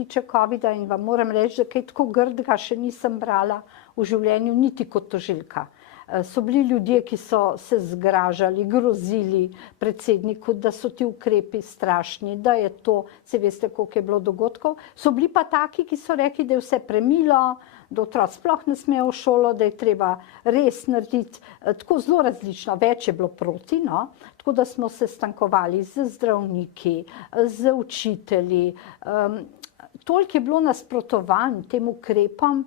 tiče COVID-a in vam moram reči, da kaj tako grdega še nisem brala v življenju, niti kot tožilka. So bili ljudje, ki so se zgražali, grozili predsedniku, da so ti ukrepi strašni, da je to, se veste, koliko je bilo dogodkov. So bili pa taki, ki so rekli, da je vse premilo, da otroci sploh ne smejo v šolo, da je treba res narediti, tako zelo različno, več je bilo proti, no? Tako da smo se stankovali z zdravniki, z učitelji. Toliko je bilo nasprotovanj tem ukrepom,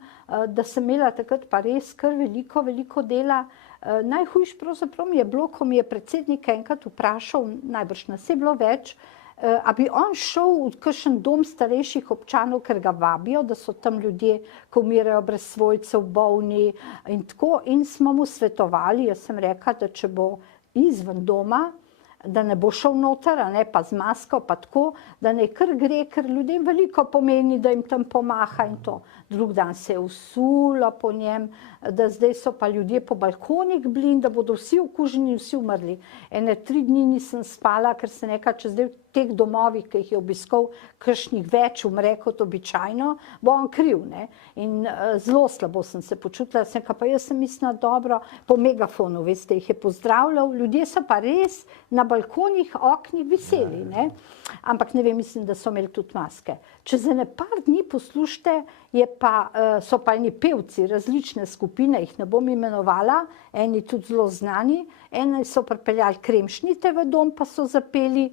da sem imela takrat pa res kar veliko dela. Najhujše pravzaprav mi je bilo, ko mi je predsednik enkrat vprašal, najbrž nas je bilo več, a bi on šel v kakšen dom starejših občanov, ker ga vabijo, da so tam ljudje, ko umirajo brez svojcev, bolni in tako. In smo mu svetovali, jaz sem rekla, da če bo izven doma, da ne bo šel noter, a ne, pa z masko, pa tako, da ne kar gre, ker ljudem veliko pomeni, da jim tam pomaha in to. Drug dan se je usulo po njem, da zdaj so pa ljudje po balkonih bili in da bodo vsi okuženi, vsi umrli. 3 dni nisem spala, ker sem rekla, če zdaj v teh domovih, ki jih je obiskal, kakšnih več umre kot običajno, bo on kriv, ne. In zelo slabo sem se počutila, sem rekla, pa jaz sem mislila dobro, po megafonu, veste, jih je pozdravljal, ljudje so pa res na balkonih, oknih viseli, ne. Ampak ne vem, mislim, da so imeli tudi maske. Čez ene par dni, poslušajte, so pa eni pevci, različne skupine, jih ne bom imenovala, eni tudi zelo znani, eni so pripeljali kremšnite v dom, pa so zapeli.